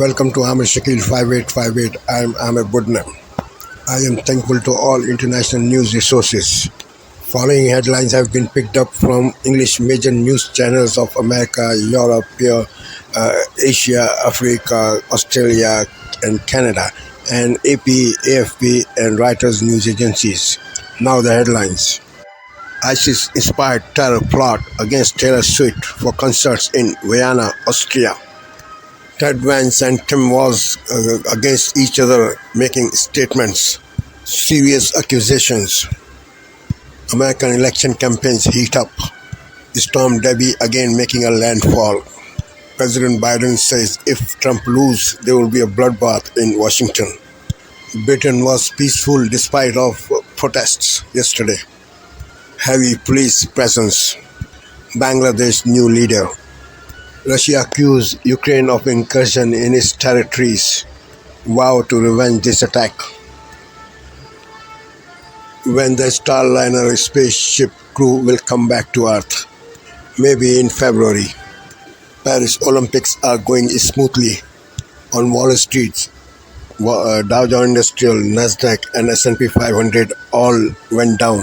Welcome to Amir Shakil 5858. I am Amir Budnam. I am thankful to all international news resources. Following headlines have been picked up from English major news channels of America, Europe, Asia, Africa, Australia, and Canada, and AP, AFP, and Reuters news agencies. Now the headlines. ISIS-inspired terror plot against Taylor Swift for concerts in Vienna, Austria. Ted Vance and Tim Walz against each other, making statements. Serious accusations. American election campaigns heat up. Storm Debby again making a landfall. President Biden says if Trump loses, there will be a bloodbath in Washington. Britain was peaceful despite of protests yesterday. Heavy police presence. Bangladesh new leader. Russia accused Ukraine of incursion in its territories. Vow to revenge this attack. When the Starliner spaceship crew will come back to Earth? Maybe in February. Paris Olympics are going smoothly. On Wall Street, Dow Jones Industrial, Nasdaq, and S&P 500 all went down.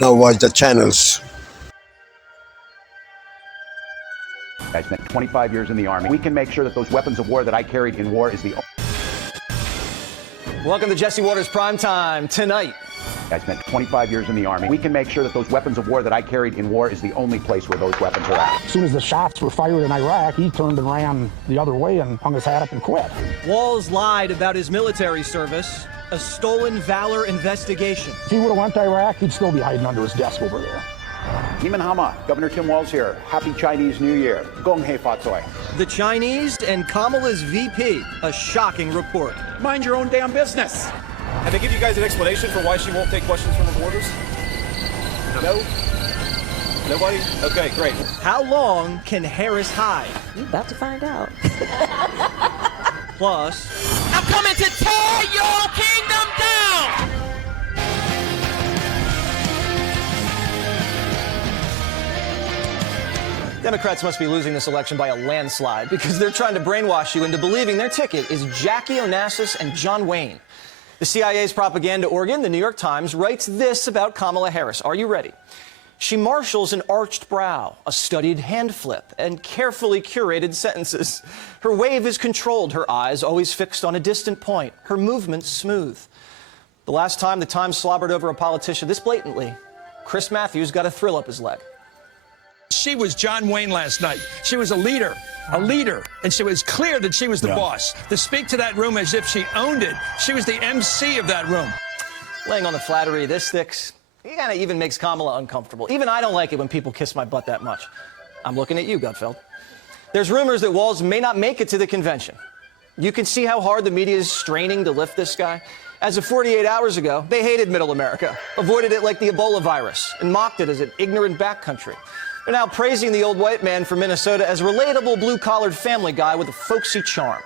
Now watch the channels. I spent 25 years in the Army. We can make sure that those weapons of war that I carried in war is the... Welcome to Jesse Waters Primetime tonight. I spent 25 years in the Army. We can make sure that those weapons of war that I carried in war is the only place where those weapons are at. As soon as the shots were fired in Iraq, he turned and ran the other way and hung his hat up and quit. Walz lied about his military service. A stolen valor investigation. If he would have went to Iraq, he'd still be hiding under his desk over there. Heman Hama, Governor Tim Walz here. Happy Chinese New Year. Gong Hei Fat Soy. The Chinese and Kamala's VP. A shocking report. Mind your own damn business. Have they give you guys an explanation for why she won't take questions from reporters? No? Nobody? Okay, great. How long can Harris hide? You're about to find out. Plus, I'm coming to tear your kingdom down! Democrats must be losing this election by a landslide because they're trying to brainwash you into believing their ticket is Jackie Onassis and John Wayne. The CIA's propaganda organ, the New York Times, writes this about Kamala Harris. Are you ready? She marshals an arched brow, a studied hand flip, and carefully curated sentences. Her wave is controlled, her eyes always fixed on a distant point, her movements smooth. The last time the Times slobbered over a politician this blatantly, Chris Matthews got a thrill up his leg. She was John Wayne last night. She was a leader, and she was clear that she was the boss. To speak to that room as if she owned it, she was the MC of that room. Laying on the flattery this thick, it kind of even makes Kamala uncomfortable. Even I don't like it when people kiss my butt that much. I'm looking at you, Gutfeld. There's rumors that Walz may not make it to the convention. You can see how hard the media is straining to lift this guy. As of 48 hours ago, they hated Middle America, avoided it like the Ebola virus, and mocked it as an ignorant backcountry. They're now praising the old white man from Minnesota as a relatable blue-collared family guy with a folksy charm.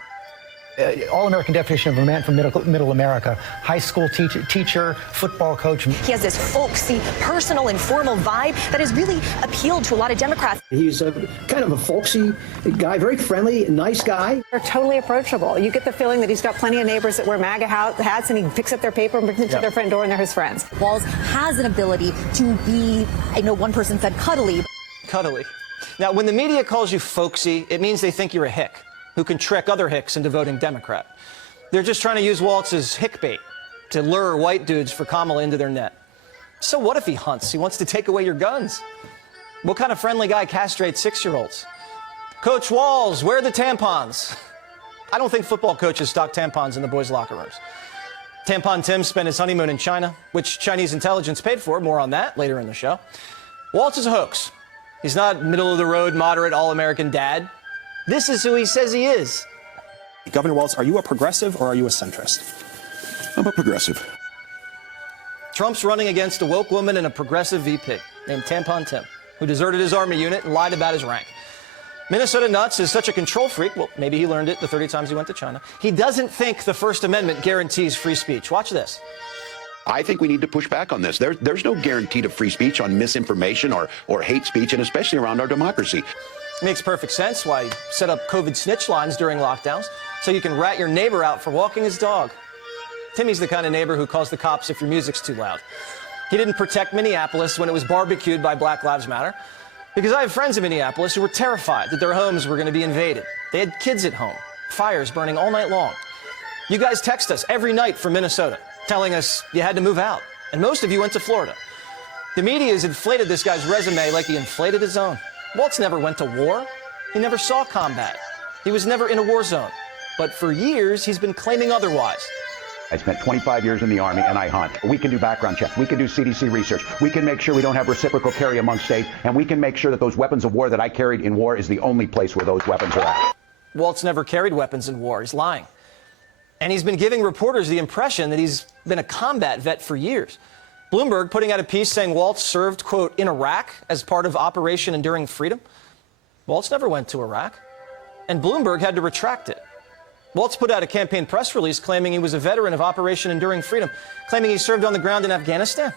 All-American definition of a man from middle America. High school teacher, football coach. He has this folksy, personal, informal vibe that has really appealed to a lot of Democrats. He's kind of a folksy guy, very friendly, nice guy. They're totally approachable. You get the feeling that he's got plenty of neighbors that wear MAGA hats, and he picks up their paper and brings them to their front door, and they're his friends. Walz has an ability to be, I know one person said cuddly. Cuddly. Now, when the media calls you folksy, it means they think you're a hick who can trick other hicks into voting Democrat. They're just trying to use Walz as hick bait to lure white dudes for Kamala into their net. So what if he hunts? He wants to take away your guns. What kind of friendly guy castrates 6-year-olds? Coach Walz, where are the tampons? I don't think football coaches stock tampons in the boys' locker rooms. Tampon Tim spent his honeymoon in China, which Chinese intelligence paid for. More on that later in the show. Walz is a hoax. He's not middle-of-the-road, moderate, all-American dad. This is who he says he is. Governor Walz, are you a progressive or are you a centrist? I'm a progressive. Trump's running against a woke woman and a progressive VP named Tampon Tim, who deserted his Army unit and lied about his rank. Minnesota Nuts is such a control freak, well, maybe he learned it the 30 times he went to China. He doesn't think the First Amendment guarantees free speech. Watch this. I think we need to push back on this. There's no guarantee to free speech on misinformation or hate speech, and especially around our democracy. It makes perfect sense why you set up COVID snitch lines during lockdowns so you can rat your neighbor out for walking his dog. Timmy's the kind of neighbor who calls the cops if your music's too loud. He didn't protect Minneapolis when it was barbecued by Black Lives Matter, because I have friends in Minneapolis who were terrified that their homes were going to be invaded. They had kids at home, fires burning all night long. You guys text us every night from Minnesota, telling us you had to move out, and most of you went to Florida. The media has inflated this guy's resume like he inflated his own. Waltz never went to war. He never saw combat. He was never in a war zone. But for years, he's been claiming otherwise. I spent 25 years in the Army, and I hunt. We can do background checks. We can do CDC research. We can make sure we don't have reciprocal carry among states, and we can make sure that those weapons of war that I carried in war is the only place where those weapons are at. Waltz never carried weapons in war. He's lying. And he's been giving reporters the impression that he's been a combat vet for years. Bloomberg putting out a piece saying Waltz served, quote, in Iraq as part of Operation Enduring Freedom. Waltz never went to Iraq. And Bloomberg had to retract it. Waltz put out a campaign press release claiming he was a veteran of Operation Enduring Freedom, claiming he served on the ground in Afghanistan.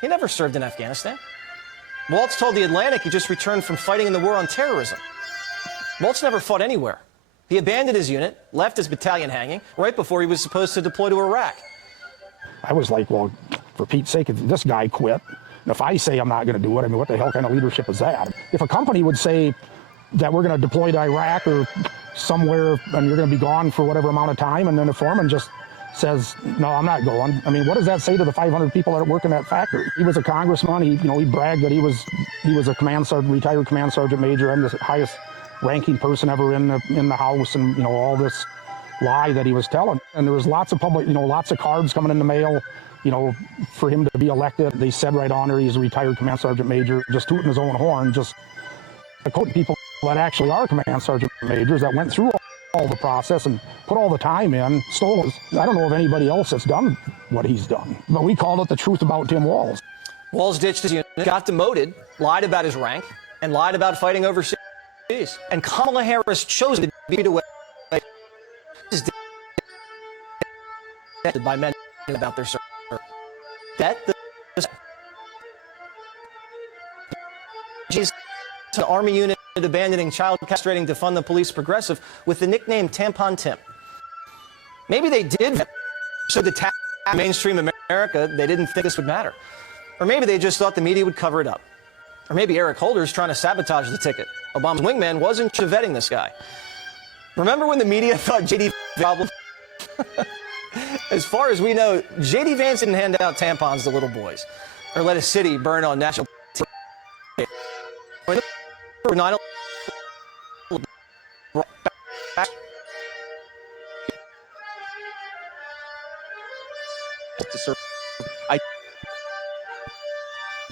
He never served in Afghanistan. Waltz told The Atlantic he just returned from fighting in the war on terrorism. Waltz never fought anywhere. He abandoned his unit, left his battalion hanging, right before he was supposed to deploy to Iraq. I was like, well, for Pete's sake, if this guy quit, and if I say I'm not going to do it, I mean, what the hell kind of leadership is that? If a company would say that we're going to deploy to Iraq or somewhere and you're going to be gone for whatever amount of time, and then the foreman just says, no, I'm not going. I mean, what does that say to the 500 people that work in that factory? He was a congressman. He bragged that he was a command sergeant, retired command sergeant major. I'm the highest ranking person ever in the House, and all this lie that he was telling. And there was lots of public, lots of cards coming in the mail, for him to be elected. They said right on there he's a retired command sergeant major, just tooting his own horn, just quoting people that actually are command sergeant majors that went through all the process and put all the time in, stole it. I don't know of anybody else that's done what he's done. But we called it the truth about Tim Walz. Walz ditched his unit, got demoted, lied about his rank, and lied about fighting overseas. And Kamala Harris chose to be away by men about their service. The Army unit abandoning child castrating to fund the police progressive with the nickname Tampon Tim. Maybe they did so to tap mainstream America. They didn't think this would matter. Or maybe they just thought the media would cover it up. Or maybe Eric Holder's trying to sabotage the ticket. Obama's wingman wasn't vetting this guy. Remember when the media thought J.D. problem? As far as we know, J.D. Vance didn't hand out tampons to little boys or let a city burn on national TV.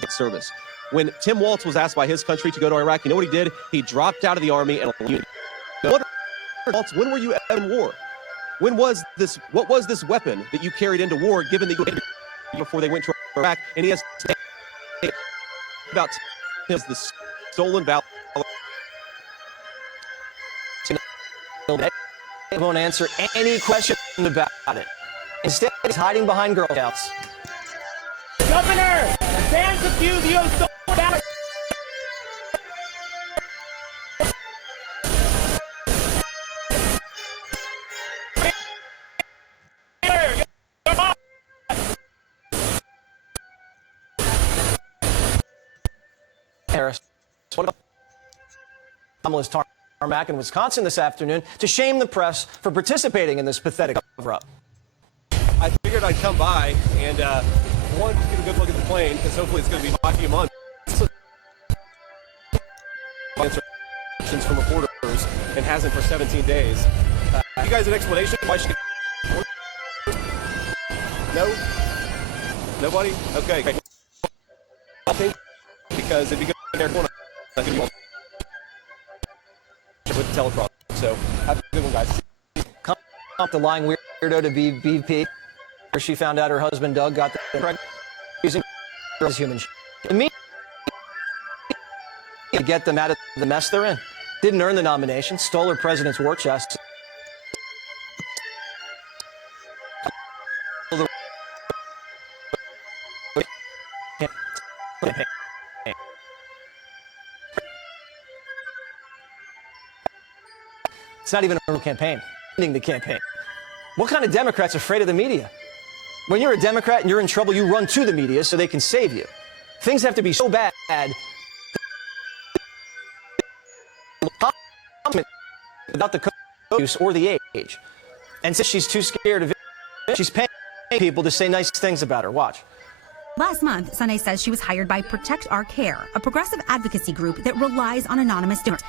Service. When Tim Walz was asked by his country to go to Iraq, you know what he did? He dropped out of the Army and when were you in war? When was this? What was this weapon that you carried into war, given that you before they went to Iraq? And he has about the stolen valor. He won't answer any question about it. Instead, he's hiding behind Girl Scouts. Governor, fans accuse you of stolen valor. Harris, what about Kamala's tarmac in Wisconsin this afternoon to shame the press for participating in this pathetic cover-up? I figured I'd come by and one, just get a good look at the plane, because hopefully it's going to be by a few months. Answers from reporters and hasn't for 17 days. You guys an explanation why she? No? Nobody? Okay. I think because if you go in there, with the teleprompter. So have a good one, guys. Come up the lying weirdo to BP. Where she found out her husband Doug got the pregnant using human me to get them out of the mess they're in. Didn't earn the nomination, stole her president's war chest. It's not even a real campaign. Ending the campaign. What kind of Democrat's afraid of the media? When you're a Democrat and you're in trouble, you run to the media so they can save you. Things have to be so bad without the use or the age. And since she's too scared of it, she's paying people to say nice things about her. Watch. Last month, Sunday says she was hired by Protect Our Care, a progressive advocacy group that relies on anonymous donors.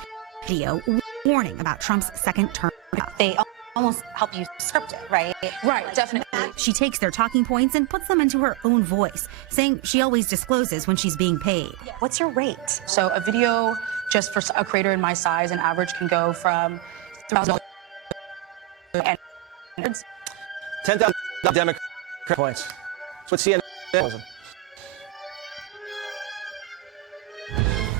Video warning about Trump's second term. They almost help you script it, right? Right, definitely. She takes their talking points and puts them into her own voice, saying she always discloses when she's being paid. What's your rate? So a video just for a creator in my size, an average can go from $3,000 and 10,000 Democrat points. That's what CNN was.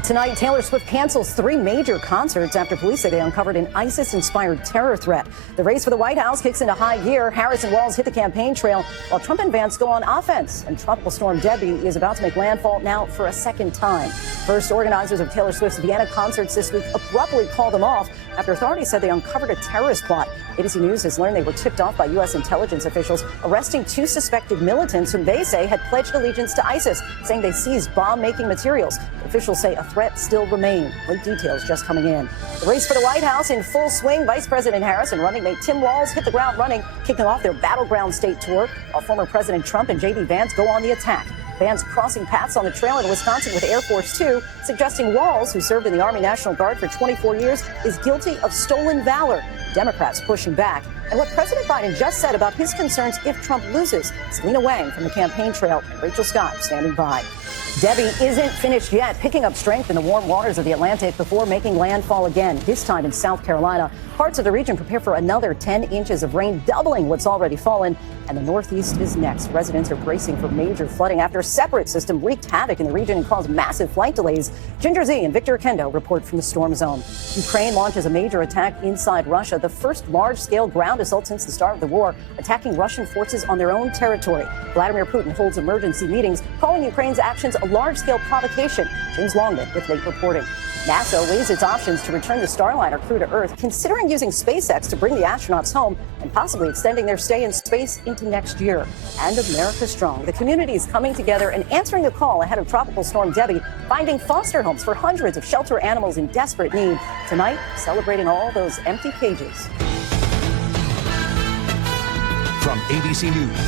Tonight, Taylor Swift cancels 3 major concerts after police say they uncovered an ISIS-inspired terror threat. The race for the White House kicks into high gear. Harris and Walz hit the campaign trail while Trump and Vance go on offense. And Tropical Storm Debbie is about to make landfall now for a second time. First, organizers of Taylor Swift's Vienna concerts this week abruptly called them off after authorities said they uncovered a terrorist plot. ABC News has learned they were tipped off by U.S. intelligence officials arresting 2 suspected militants whom they say had pledged allegiance to ISIS, saying they seized bomb-making materials. Officials say a threat still remains. Late details just coming in. The race for the White House in full swing. Vice President Harris and running mate Tim Walz hit the ground running, kicking off their battleground state tour, while former President Trump and J.D. Vance go on the attack. Vance crossing paths on the trail in Wisconsin with Air Force 2, suggesting Walz, who served in the Army National Guard for 24 years, is guilty of stolen valor. Democrats pushing back. And what President Biden just said about his concerns if Trump loses. Selena Wang from the campaign trail and Rachel Scott standing by. Debbie isn't finished yet, picking up strength in the warm waters of the Atlantic before making landfall again, this time in South Carolina. Parts of the region prepare for another 10 inches of rain, doubling what's already fallen. And the Northeast is next. Residents are bracing for major flooding after a separate system wreaked havoc in the region and caused massive flight delays. Ginger Z and Victor Kendo report from the storm zone. Ukraine launches a major attack inside Russia, the first large-scale ground assault since the start of the war, attacking Russian forces on their own territory. Vladimir Putin holds emergency meetings, calling Ukraine's actions a large-scale provocation. James Longman with late reporting. NASA weighs its options to return the Starliner crew to Earth, considering using SpaceX to bring the astronauts home and possibly extending their stay in space into next year. And America Strong. The community is coming together and answering a call ahead of Tropical Storm Debbie, finding foster homes for hundreds of shelter animals in desperate need. Tonight, celebrating all those empty cages. From ABC News.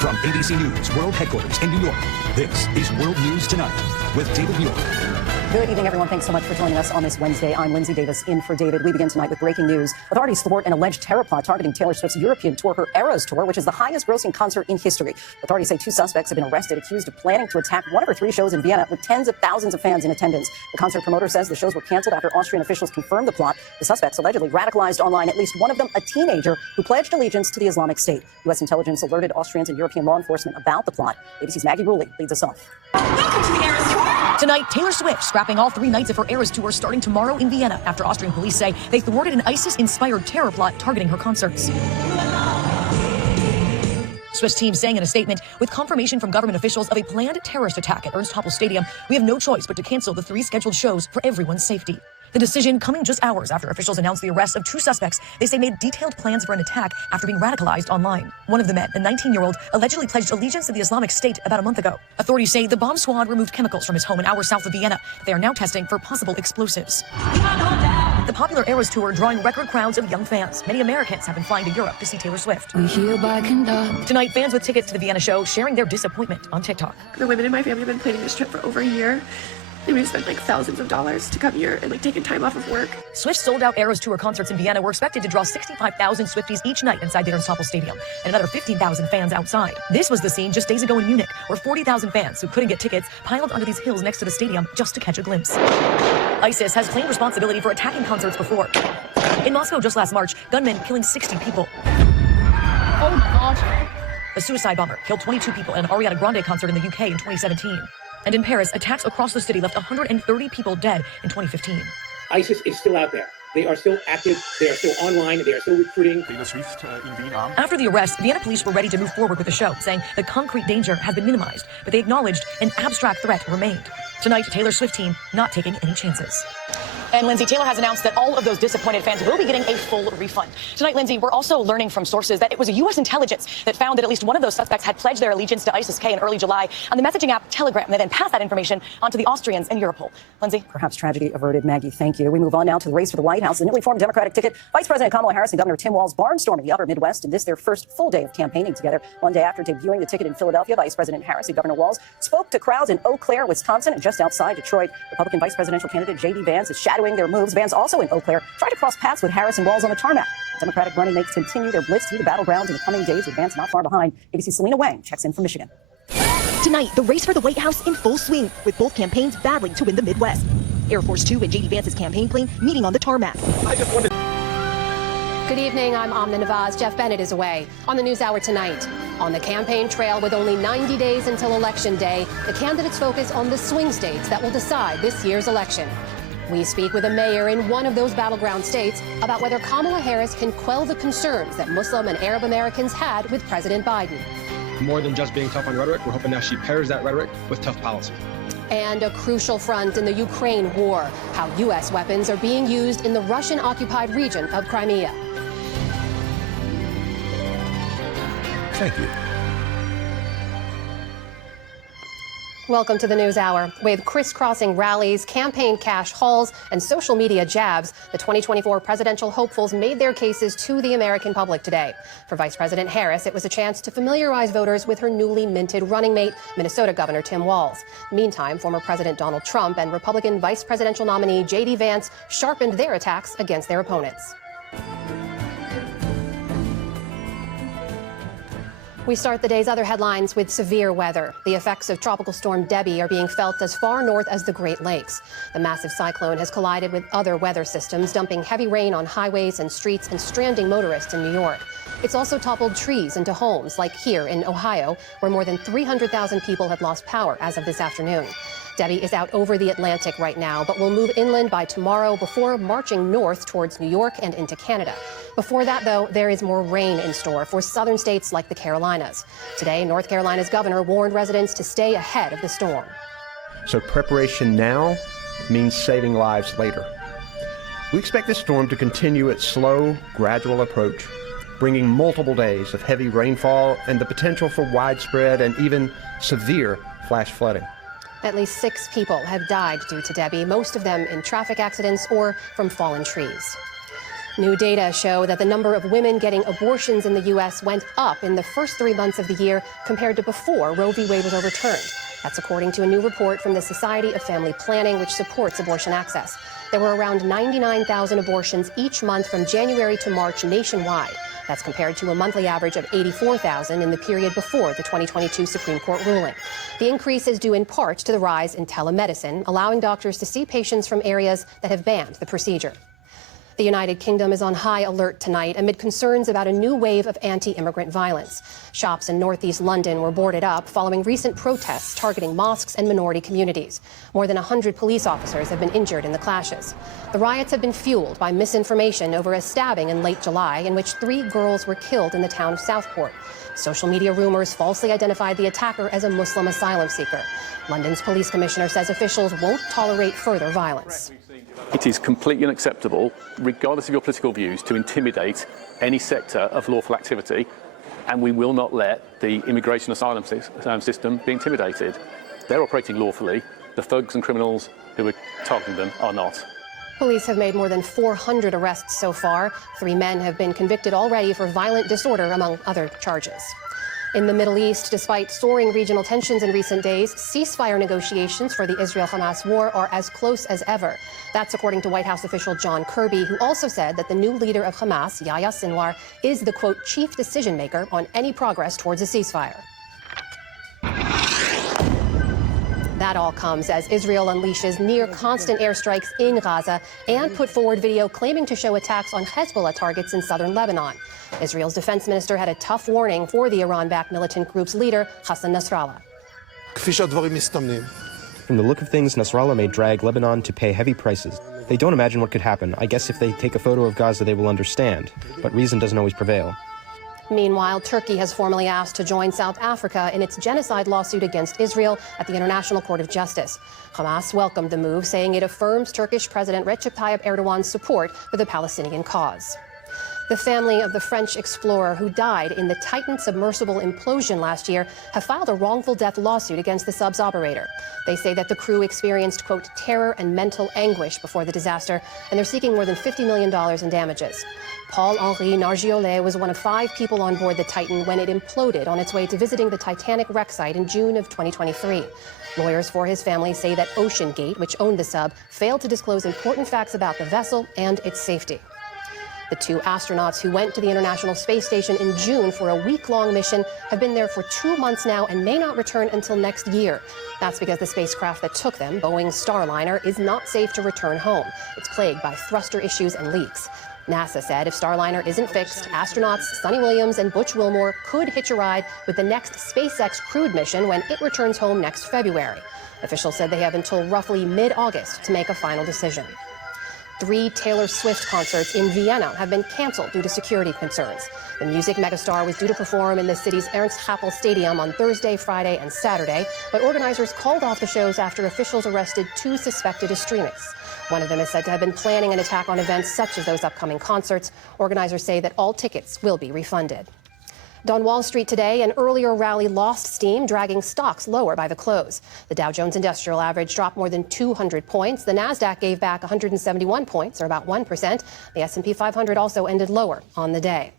From ABC News World Headquarters in New York, this is World News Tonight with David Muir. Good evening, everyone. Thanks so much for joining us on this Wednesday. I'm Lindsay Davis, in for David. We begin tonight with breaking news. Authorities thwart an alleged terror plot targeting Taylor Swift's European tour, her Eras tour, which is the highest-grossing concert in history. Authorities say 2 suspects have been arrested, accused of planning to attack one of her 3 shows in Vienna with tens of thousands of fans in attendance. The concert promoter says the shows were canceled after Austrian officials confirmed the plot. The suspects allegedly radicalized online, at least one of them a teenager who pledged allegiance to the Islamic State. U.S. intelligence alerted Austrians and European law enforcement about the plot. ABC's Maggie Ruley leads us off. Welcome to the Eras tour. Tonight, Taylor Swift scrapping all 3 nights of her Eras tour starting tomorrow in Vienna after Austrian police say they thwarted an ISIS-inspired terror plot targeting her concerts. Swift's team saying in a statement, with confirmation from government officials of a planned terrorist attack at Ernst Happel Stadium, we have no choice but to cancel the 3 scheduled shows for everyone's safety. The decision coming just hours after officials announced the arrest of 2 suspects they say made detailed plans for an attack after being radicalized online. One of the men, a 19-year-old, allegedly pledged allegiance to the Islamic State about a month ago. Authorities say the bomb squad removed chemicals from his home an hour south of Vienna. They are now testing for possible explosives. The popular Eras tour drawing record crowds of young fans. Many Americans have been flying to Europe to see Taylor Swift. Tonight, fans with tickets to the Vienna show sharing their disappointment on TikTok. The women in my family have been planning this trip for over a year. And we've spent thousands of dollars to come here and taking time off of work. Swift's sold-out Eras tour concerts in Vienna were expected to draw 65,000 Swifties each night inside the Ernst Happel Stadium and another 15,000 fans outside. This was the scene just days ago in Munich, where 40,000 fans who couldn't get tickets piled onto these hills next to the stadium just to catch a glimpse. ISIS has claimed responsibility for attacking concerts before. In Moscow just last March, gunmen killing 60 people. Oh my God. A suicide bomber killed 22 people at an Ariana Grande concert in the UK in 2017. And in Paris, attacks across the city left 130 people dead in 2015. ISIS is still out there. They are still active. They are still online. They are still recruiting. After the arrest, Vienna police were ready to move forward with the show, saying the concrete danger had been minimized, but they acknowledged an abstract threat remained. Tonight, Taylor Swift team not taking any chances. And Lindsay, Taylor has announced that all of those disappointed fans will be getting a full refund. Tonight, Lindsay, we're also learning from sources that it was a U.S. intelligence that found that at least one of those suspects had pledged their allegiance to ISIS-K in early July on the messaging app Telegram. They then passed that information on to the Austrians and Europol. Lindsay? Perhaps tragedy averted. Maggie, thank you. We move on now to the race for the White House. The newly formed Democratic ticket, Vice President Kamala Harris and Governor Tim Walz barnstorming the upper Midwest in this their first full day of campaigning together. One day after debuting the ticket in Philadelphia, Vice President Harris and Governor Walz spoke to crowds in Eau Claire, Wisconsin, and just outside Detroit. Republican Vice Presidential candidate J.D. Vance is shadowing their moves. Vance also in Eau Claire tried to cross paths with Harris and Walz on the tarmac. Democratic running mates continue their blitz through the battlegrounds in the coming days, with Vance not far behind. ABC's Selena Wang checks in from Michigan. Tonight, the race for the White House in full swing, with both campaigns battling to win the Midwest. Air Force Two and J.D. Vance's campaign plane meeting on the tarmac. Good evening, I'm Amna Nawaz. Jeff Bennett is away. On the NewsHour tonight, on the campaign trail with only 90 days until Election Day, the candidates focus on the swing states that will decide this year's election. We speak with a mayor in one of those battleground states about whether Kamala Harris can quell the concerns that Muslim and Arab Americans had with President Biden. More than just being tough on rhetoric, we're hoping that she pairs that rhetoric with tough policy. And a crucial front in the Ukraine war, how U.S. weapons are being used in the Russian-occupied region of Crimea. Thank you. Welcome to the NewsHour. With crisscrossing rallies, campaign cash hauls, and social media jabs, the 2024 presidential hopefuls made their cases to the American public today. For Vice President Harris, it was a chance to familiarize voters with her newly minted running mate, Minnesota Governor Tim Walz. Meantime, former President Donald Trump and Republican vice presidential nominee J.D. Vance sharpened their attacks against their opponents. We start the day's other headlines with severe weather. The effects of Tropical Storm Debbie are being felt as far north as the Great Lakes. The massive cyclone has collided with other weather systems, dumping heavy rain on highways and streets and stranding motorists in New York. It's also toppled trees into homes, like here in Ohio, where more than 300,000 people have lost power as of this afternoon. Debbie is out over the Atlantic right now, but will move inland by tomorrow before marching north towards New York and into Canada. Before that, though, there is more rain in store for southern states like the Carolinas. Today, North Carolina's governor warned residents to stay ahead of the storm. So preparation now means saving lives later. We expect this storm to continue its slow, gradual approach, bringing multiple days of heavy rainfall and the potential for widespread and even severe flash flooding. At least 6 people have died due to Debbie, most of them in traffic accidents or from fallen trees. New data show that the number of women getting abortions in the U.S. went up in the first 3 months of the year compared to before Roe v. Wade was overturned. That's according to a new report from the Society of Family Planning, which supports abortion access. There were around 99,000 abortions each month from January to March nationwide. That's compared to a monthly average of 84,000 in the period before the 2022 Supreme Court ruling. The increase is due in part to the rise in telemedicine, allowing doctors to see patients from areas that have banned the procedure. The United Kingdom is on high alert tonight amid concerns about a new wave of anti-immigrant violence. Shops in northeast London were boarded up following recent protests targeting mosques and minority communities. More than 100 police officers have been injured in the clashes. The riots have been fueled by misinformation over a stabbing in late July in which 3 girls were killed in the town of Southport. Social media rumors falsely identified the attacker as a Muslim asylum seeker. London's police commissioner says officials won't tolerate further violence. It is completely unacceptable, regardless of your political views, to intimidate any sector of lawful activity, and we will not let the immigration asylum system be intimidated. They're operating lawfully. The thugs and criminals who are targeting them are not. Police have made more than 400 arrests so far. 3 men have been convicted already for violent disorder, among other charges. In the Middle East, despite soaring regional tensions in recent days, ceasefire negotiations for the Israel-Hamas war are as close as ever. That's according to White House official John Kirby, who also said that the new leader of Hamas, Yahya Sinwar, is the, quote, chief decision maker on any progress towards a ceasefire. That all comes as Israel unleashes near-constant airstrikes in Gaza and put forward video claiming to show attacks on Hezbollah targets in southern Lebanon. Israel's defense minister had a tough warning for the Iran-backed militant group's leader, Hassan Nasrallah. From the look of things, Nasrallah may drag Lebanon to pay heavy prices. They don't imagine what could happen. I guess if they take a photo of Gaza, they will understand. But reason doesn't always prevail. Meanwhile, Turkey has formally asked to join South Africa in its genocide lawsuit against Israel at the International Court of Justice. Hamas welcomed the move, saying it affirms Turkish President Recep Tayyip Erdogan's support for the Palestinian cause. The family of the French explorer who died in the Titan submersible implosion last year have filed a wrongful death lawsuit against the sub's operator. They say that the crew experienced, quote, terror and mental anguish before the disaster, and they're seeking more than $50 million in damages. Paul-Henri Nargiolet was one of 5 people on board the Titan when it imploded on its way to visiting the Titanic wreck site in June of 2023. Lawyers for his family say that OceanGate, which owned the sub, failed to disclose important facts about the vessel and its safety. The 2 astronauts who went to the International Space Station in June for a week-long mission have been there for 2 months now and may not return until next year. That's because the spacecraft that took them, Boeing's Starliner, is not safe to return home. It's plagued by thruster issues and leaks. NASA said if Starliner isn't fixed, astronauts Sunny Williams and Butch Wilmore could hitch a ride with the next SpaceX crewed mission when it returns home next February. Officials said they have until roughly mid-August to make a final decision. 3 Taylor Swift concerts in Vienna have been canceled due to security concerns. The music megastar was due to perform in the city's Ernst-Happel Stadium on Thursday, Friday, and Saturday, but organizers called off the shows after officials arrested 2 suspected extremists. One of them is said to have been planning an attack on events such as those upcoming concerts. Organizers say that all tickets will be refunded. On Wall Street today, an earlier rally lost steam, dragging stocks lower by the close. The Dow Jones Industrial Average dropped more than 200 points. The Nasdaq gave back 171 points, or about 1%. The S&P 500 also ended lower on the day.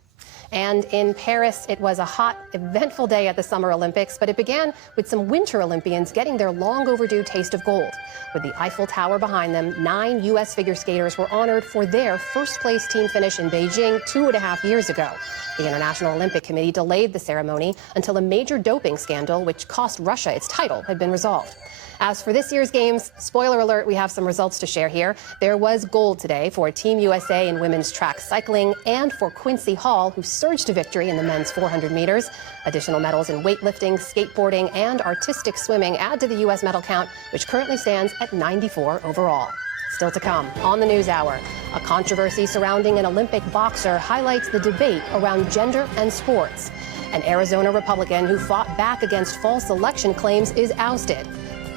And in Paris, it was a hot, eventful day at the Summer Olympics, but it began with some Winter Olympians getting their long overdue taste of gold. With the Eiffel Tower behind them, 9 U.S. figure skaters were honored for their first-place team finish in Beijing 2.5 years ago. The International Olympic Committee delayed the ceremony until a major doping scandal, which cost Russia its title, had been resolved. As for this year's games, spoiler alert, we have some results to share here. There was gold today for Team USA in women's track cycling and for Quincy Hall, who surged to victory in the men's 400 meters. Additional medals in weightlifting, skateboarding, and artistic swimming add to the U.S. medal count, which currently stands at 94 overall. Still to come on the News Hour, a controversy surrounding an Olympic boxer highlights the debate around gender and sports. An Arizona Republican who fought back against false election claims is ousted.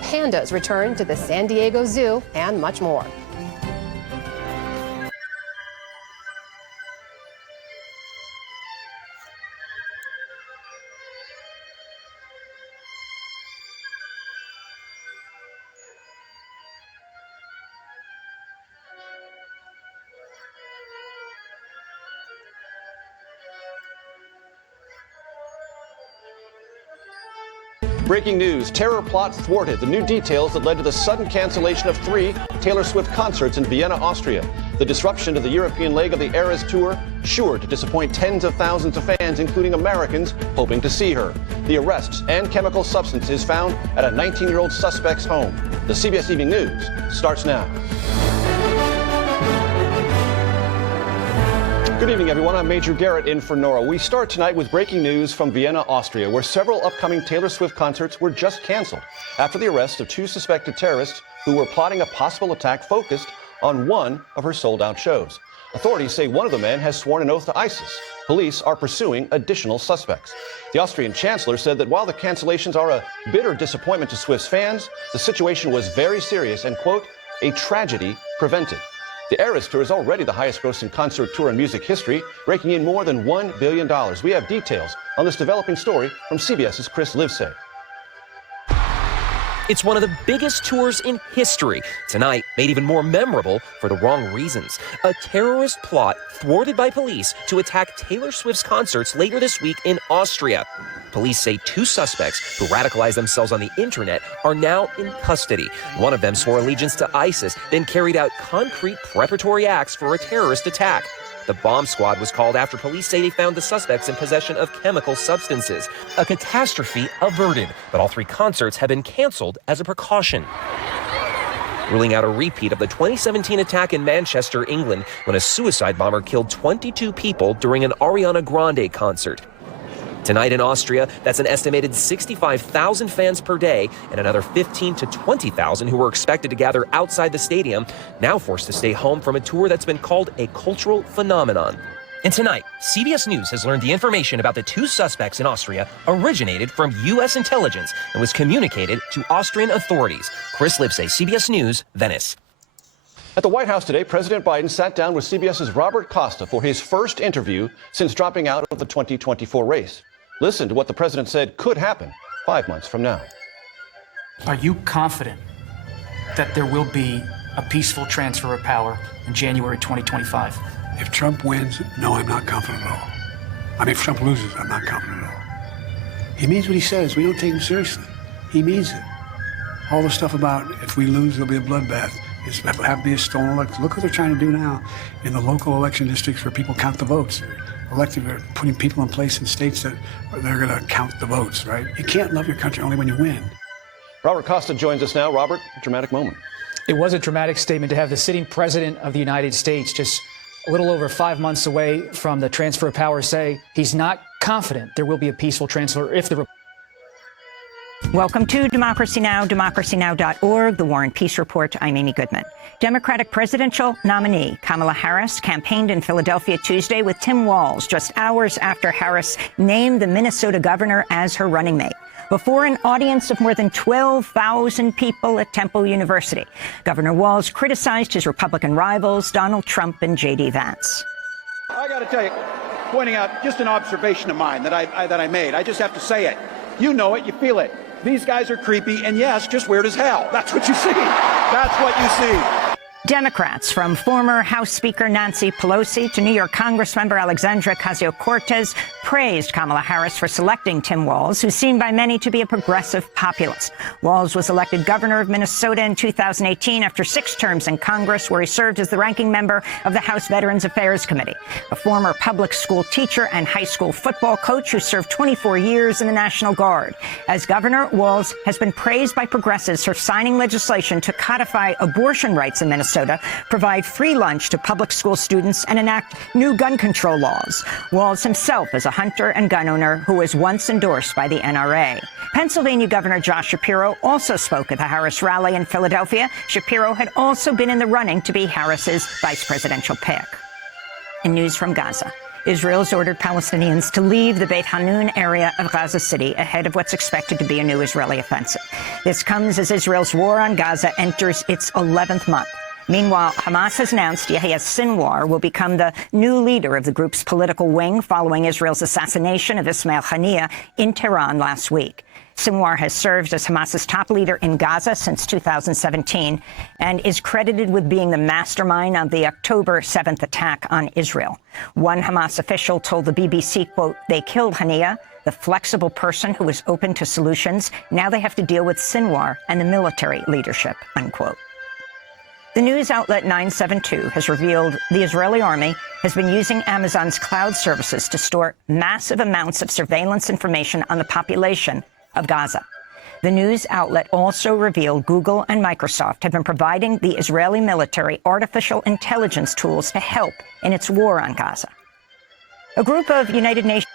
Pandas return to the San Diego Zoo, and much more. Breaking news, terror plot thwarted. The new details that led to the sudden cancellation of 3 Taylor Swift concerts in Vienna, Austria. The disruption to the European leg of the Eras tour, sure to disappoint tens of thousands of fans, including Americans hoping to see her. The arrests and chemical substances found at a 19-year-old suspect's home. The CBS Evening News starts now. Good evening, everyone. I'm Major Garrett in for Nora. We start tonight with breaking news from Vienna, Austria, where several upcoming Taylor Swift concerts were just canceled after the arrest of 2 suspected terrorists who were plotting a possible attack focused on one of her sold-out shows. Authorities say one of the men has sworn an oath to ISIS. Police are pursuing additional suspects. The Austrian chancellor said that while the cancellations are a bitter disappointment to Swift's fans, the situation was very serious and, quote, a tragedy prevented. The Eras Tour is already the highest-grossing concert tour in music history, raking in more than $1 billion. We have details on this developing story from CBS's Chris Livesay. It's one of the biggest tours in history. Tonight, made even more memorable for the wrong reasons. A terrorist plot thwarted by police to attack Taylor Swift's concerts later this week in Austria. Police say 2 suspects who radicalized themselves on the internet are now in custody. One of them swore allegiance to ISIS, then carried out concrete preparatory acts for a terrorist attack. The bomb squad was called after police say they found the suspects in possession of chemical substances. A catastrophe averted, but all 3 concerts have been canceled as a precaution. Ruling out a repeat of the 2017 attack in Manchester, England, when a suicide bomber killed 22 people during an Ariana Grande concert. Tonight in Austria, that's an estimated 65,000 fans per day and another 15 to 20,000 who were expected to gather outside the stadium, now forced to stay home from a tour that's been called a cultural phenomenon. And tonight, CBS News has learned the information about the two suspects in Austria originated from U.S. intelligence and was communicated to Austrian authorities. Chris Lipsey, CBS News, Venice. At the White House today, President Biden sat down with CBS's Robert Costa for his first interview since dropping out of the 2024 race. Listen to what the president said could happen 5 months from now. Are you confident that there will be a peaceful transfer of power in January 2025? If Trump wins, no, I'm not confident at all. I mean, if Trump loses, I'm not confident at all. He means what he says. We don't take him seriously. He means it. All the stuff about if we lose, there'll be a bloodbath. It's have to be a stolen election. Look what they're trying to do now in the local election districts where people count the votes. They're putting people in place in states that they're going to count the votes, right? You can't love your country only when you win. Robert Costa joins us now. Robert, dramatic moment. It was a dramatic statement to have the sitting president of the United States, just a little over 5 months away from the transfer of power, say he's not confident there will be a peaceful transfer if the Welcome to Democracy Now!, democracynow.org, The War and Peace Report. I'm Amy Goodman. Democratic presidential nominee Kamala Harris campaigned in Philadelphia Tuesday with Tim Walz just hours after Harris named the Minnesota governor as her running mate. Before an audience of more than 12,000 people at Temple University, Governor Walz criticized his Republican rivals, Donald Trump and J.D. Vance. I got to tell you, pointing out just an observation of mine that I made. I just have to say it. You know it, you feel it. These guys are creepy and, yes, just weird as hell. That's what you see. That's what you see. Democrats, from former House Speaker Nancy Pelosi to New York Congressmember Alexandria Ocasio-Cortez, praised Kamala Harris for selecting Tim Walz, who's seen by many to be a progressive populist. Walz was elected governor of Minnesota in 2018 after 6 terms in Congress, where he served as the ranking member of the House Veterans Affairs Committee. A former public school teacher and high school football coach who served 24 years in the National Guard. As governor, Walz has been praised by progressives for signing legislation to codify abortion rights in Minnesota, provide free lunch to public school students, and enact new gun control laws. Walz himself is a hunter and gun owner who was once endorsed by the NRA. Pennsylvania Governor Josh Shapiro also spoke at the Harris rally in Philadelphia. Shapiro had also been in the running to be Harris's vice presidential pick. In news from Gaza, Israel's ordered Palestinians to leave the Beit Hanun area of Gaza City ahead of what's expected to be a new Israeli offensive. This comes as Israel's war on Gaza enters its 11th month. Meanwhile, Hamas has announced Yahya Sinwar will become the new leader of the group's political wing following Israel's assassination of Ismail Haniyeh in Tehran last week. Sinwar has served as Hamas's top leader in Gaza since 2017 and is credited with being the mastermind of the October 7th attack on Israel. One Hamas official told the BBC, quote, "They killed Haniyeh, the flexible person who was open to solutions. Now they have to deal with Sinwar and the military leadership," unquote. The news outlet 972 has revealed the Israeli army has been using Amazon's cloud services to store massive amounts of surveillance information on the population of Gaza. The news outlet also revealed Google and Microsoft have been providing the Israeli military artificial intelligence tools to help in its war on Gaza. A group of United Nations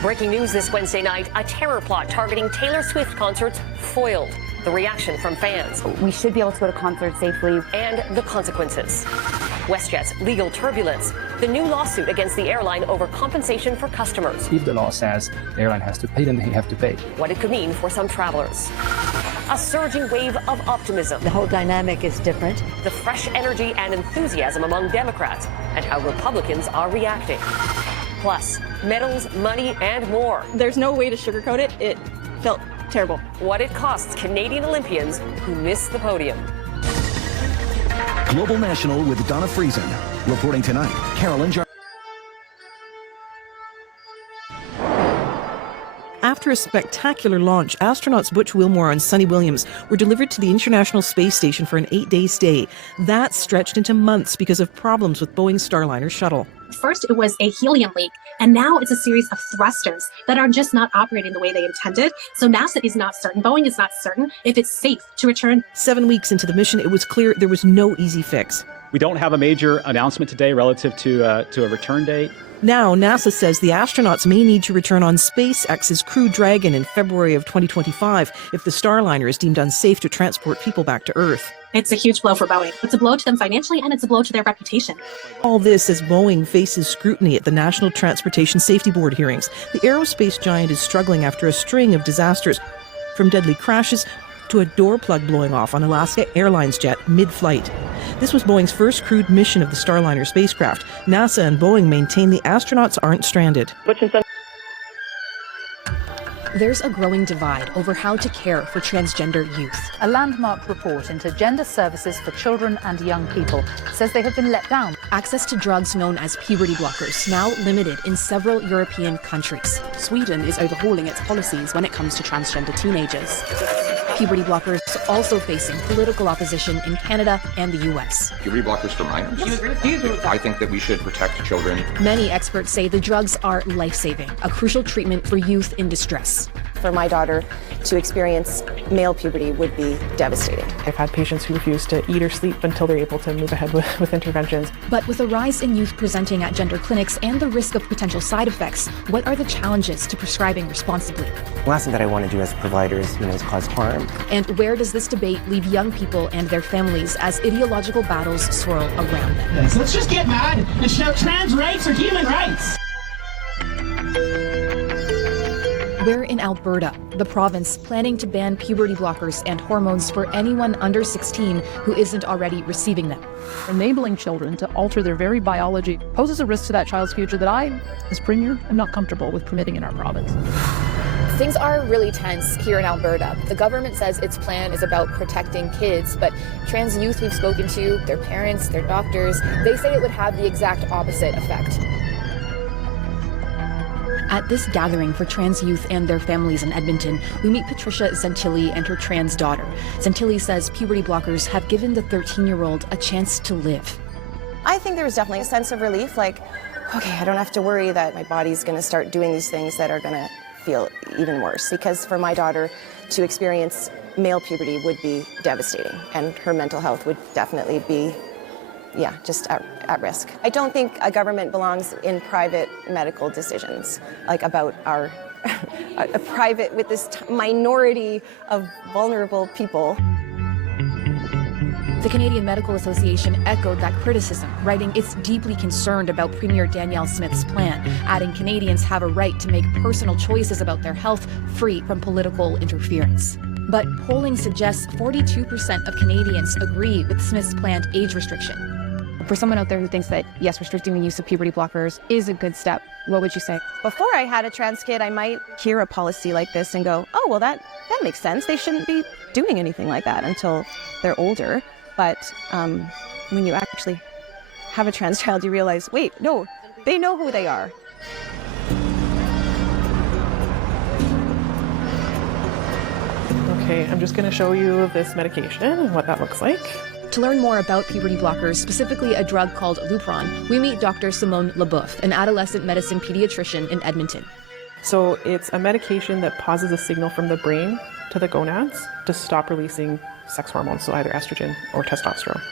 Breaking news this Wednesday night, a terror plot targeting Taylor Swift concerts foiled. The reaction from fans. We should be able to go to concerts safely. And the consequences. WestJet's legal turbulence. The new lawsuit against the airline over compensation for customers. If the law says the airline has to pay, then they have to pay. What it could mean for some travelers. A surging wave of optimism. The whole dynamic is different. The fresh energy and enthusiasm among Democrats and how Republicans are reacting. Plus, medals, money, and more. There's no way to sugarcoat it. It felt terrible. What it costs Canadian Olympians who missed the podium. Global National with Donna Friesen. Reporting tonight, Carolyn Jar. After a spectacular launch, astronauts Butch Wilmore and Sonny Williams were delivered to the International Space Station for an 8-day stay. That stretched into months because of problems with Boeing's Starliner shuttle. First, it was a helium leak, and now it's a series of thrusters that are just not operating the way they intended. So NASA is not certain, Boeing is not certain if it's safe to return. 7 weeks into the mission, it was clear there was no easy fix. We don't have a major announcement today relative to a return date. Now, NASA says the astronauts may need to return on SpaceX's Crew Dragon in February of 2025 if the Starliner is deemed unsafe to transport people back to Earth. It's a huge blow for Boeing. It's a blow to them financially, and it's a blow to their reputation. All this as Boeing faces scrutiny at the National Transportation Safety Board hearings. The aerospace giant is struggling after a string of disasters, from deadly crashes to a door plug blowing off on Alaska Airlines jet mid-flight. This was Boeing's first crewed mission of the Starliner spacecraft. NASA and Boeing maintain the astronauts aren't stranded. There's a growing divide over how to care for transgender youth. A landmark report into gender services for children and young people says they have been let down. Access to drugs known as puberty blockers, now limited in several European countries. Sweden is overhauling its policies when it comes to transgender teenagers. Puberty blockers also facing political opposition in Canada and the US. Puberty blockers for minors? Do you agree with that? I think that we should protect children. Many experts say the drugs are life-saving, a crucial treatment for youth in distress. For my daughter to experience male puberty would be devastating. I've had patients who refuse to eat or sleep until they're able to move ahead with interventions. But with a rise in youth presenting at gender clinics and the risk of potential side effects, what are the challenges to prescribing responsibly? The last thing that I want to do as providers, is cause harm. And where does this debate leave young people and their families as ideological battles swirl around them? Yes, let's just get mad and shout trans rights are human rights. We're in Alberta, the province planning to ban puberty blockers and hormones for anyone under 16 who isn't already receiving them. Enabling children to alter their very biology poses a risk to that child's future that I, as Premier, am not comfortable with permitting in our province. Things are really tense here in Alberta. The government says its plan is about protecting kids, but trans youth we've spoken to, their parents, their doctors, they say it would have the exact opposite effect. At this gathering for trans youth and their families in Edmonton, we meet Patricia Zentilli and her trans daughter. Zentilli says puberty blockers have given the 13-year-old a chance to live. I think there was definitely a sense of relief, like, okay, I don't have to worry that my body's going to start doing these things that are going to feel even worse. Because for my daughter to experience male puberty would be devastating, and her mental health would definitely be just at risk. I don't think a government belongs in private medical decisions, like about our a private with this minority of vulnerable people. The Canadian Medical Association echoed that criticism, writing it's deeply concerned about Premier Danielle Smith's plan, adding Canadians have a right to make personal choices about their health free from political interference. But polling suggests 42% of Canadians agree with Smith's planned age restriction. For someone out there who thinks that, yes, restricting the use of puberty blockers is a good step, what would you say? Before I had a trans kid, I might hear a policy like this and go, oh, well, that makes sense. They shouldn't be doing anything like that until they're older. But when you actually have a trans child, you realize, wait, no, they know who they are. Okay, I'm just going to show you this medication and what that looks like. To learn more about puberty blockers, specifically a drug called Lupron, we meet Dr. Simone Leboeuf, an adolescent medicine pediatrician in Edmonton. So it's a medication that pauses a signal from the brain to the gonads to stop releasing sex hormones, so either estrogen or testosterone.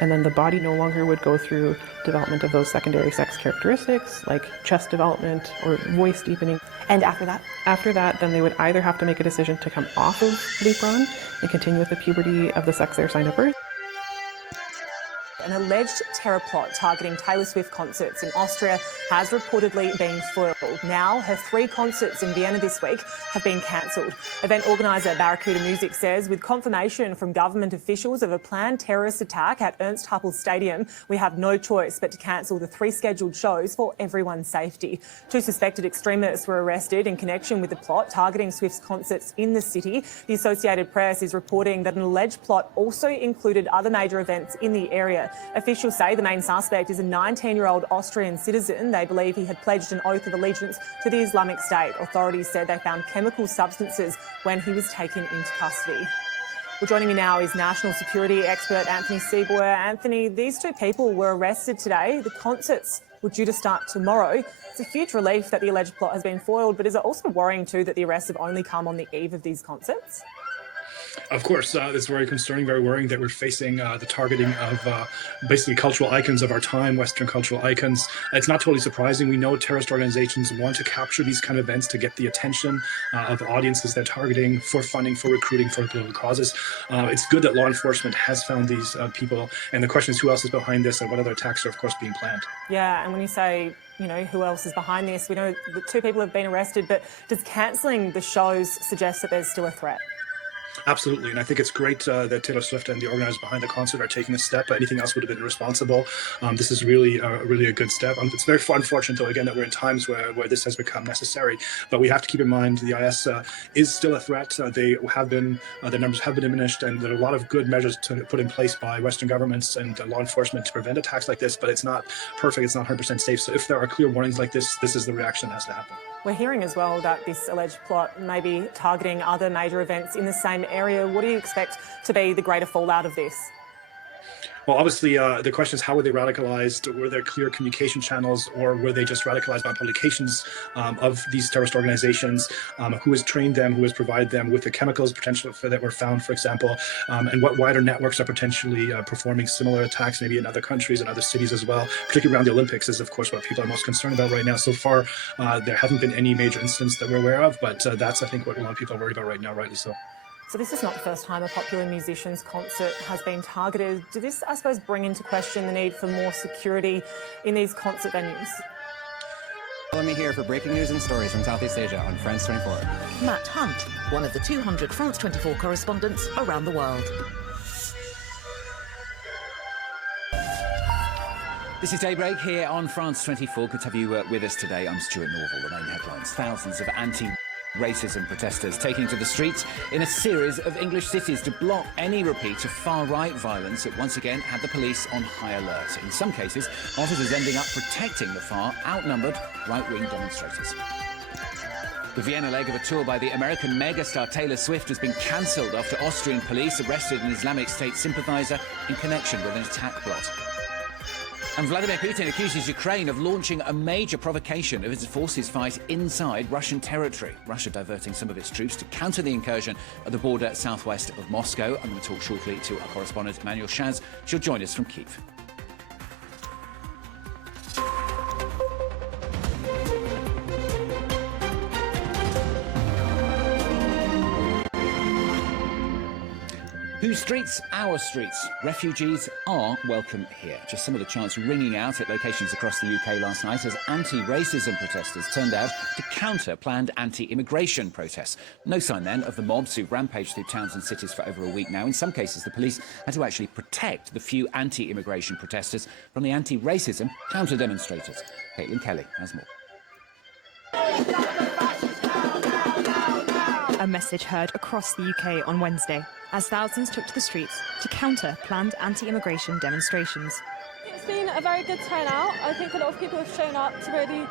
And then the body no longer would go through development of those secondary sex characteristics like chest development or voice deepening. And after that? After that, then they would either have to make a decision to come off of Lupron and continue with the puberty of the sex they're assigned at birth. An alleged terror plot targeting Taylor Swift concerts in Austria has reportedly been foiled. Now, her 3 concerts in Vienna this week have been cancelled. Event organiser Barracuda Music says with confirmation from government officials of a planned terrorist attack at Ernst Happel Stadium, we have no choice but to cancel the 3 scheduled shows for everyone's safety. 2 suspected extremists were arrested in connection with the plot targeting Swift's concerts in the city. The Associated Press is reporting that an alleged plot also included other major events in the area. Officials say the main suspect is a 19-year-old Austrian citizen. They believe he had pledged an oath of allegiance to the Islamic State. Authorities said they found chemical substances when he was taken into custody. Well, joining me now is national security expert Anthony Seeboyer. Anthony, these 2 people were arrested today. The concerts were due to start tomorrow. It's a huge relief that the alleged plot has been foiled, but is it also worrying too that the arrests have only come on the eve of these concerts? Of course, it's very concerning, very worrying that we're facing the targeting of basically cultural icons of our time, Western cultural icons. It's not totally surprising. We know terrorist organizations want to capture these kind of events to get the attention of audiences they're targeting for funding, for recruiting, for political causes. It's good that law enforcement has found these people. And the question is who else is behind this and what other attacks are, of course, being planned. Yeah, and when you say, you know, who else is behind this, we know that 2 people have been arrested, but does cancelling the shows suggest that there's still a threat? Absolutely, and I think it's great that Taylor Swift and the organizers behind the concert are taking this step. Anything else would have been irresponsible. This is really a good step. It's very unfortunate, though, again, that we're in times where this has become necessary. But we have to keep in mind the IS is still a threat. They have been, their numbers have been diminished, and there are a lot of good measures to put in place by Western governments and law enforcement to prevent attacks like this. But it's not perfect. It's not 100% safe. So if there are clear warnings like this, this is the reaction that has to happen. We're hearing as well that this alleged plot may be targeting other major events in the same area. What do you expect to be the greater fallout of this? Well, obviously, the question is how were they radicalized? Were there clear communication channels, or were they just radicalized by publications of these terrorist organizations? Who has trained them? Who has provided them with the chemicals potential that were found, for example? And what wider networks are potentially performing similar attacks, maybe in other countries and other cities as well? Particularly around the Olympics is, of course, what people are most concerned about right now. So far, there haven't been any major incidents that we're aware of, but that's, I think, what a lot of people are worried about right now, rightly so. So this is not the first time a popular musician's concert has been targeted. Does this, I suppose, bring into question the need for more security in these concert venues? Follow me here for breaking news and stories from Southeast Asia on France 24. Matt Hunt, one of the 200 France 24 correspondents around the world. This is Daybreak here on France 24. Good to have you with us today. I'm Stuart Norval. The main headlines: thousands of anti-racism protesters taking to the streets in a series of English cities to block any repeat of far-right violence that once again had the police on high alert. In some cases, officers ending up protecting the far outnumbered right-wing demonstrators. The Vienna leg of a tour by the American megastar Taylor Swift has been cancelled after Austrian police arrested an Islamic State sympathiser in connection with an attack plot. And Vladimir Putin accuses Ukraine of launching a major provocation of its forces' fight inside Russian territory. Russia diverting some of its troops to counter the incursion at the border southwest of Moscow. I'm going to talk shortly to our correspondent Emmanuel Shaz. She'll join us from Kyiv. Whose streets? Our streets. Refugees are welcome here. Just some of the chants ringing out at locations across the UK last night as anti-racism protesters turned out to counter planned anti-immigration protests. No sign then of the mobs who've rampaged through towns and cities for over a week now. In some cases, the police had to actually protect the few anti-immigration protesters from the anti-racism counter-demonstrators. Caitlin Kelly has more. A message heard across the UK on Wednesday as thousands took to the streets to counter planned anti-immigration demonstrations. It's been a very good turnout. I think a lot of people have shown up to really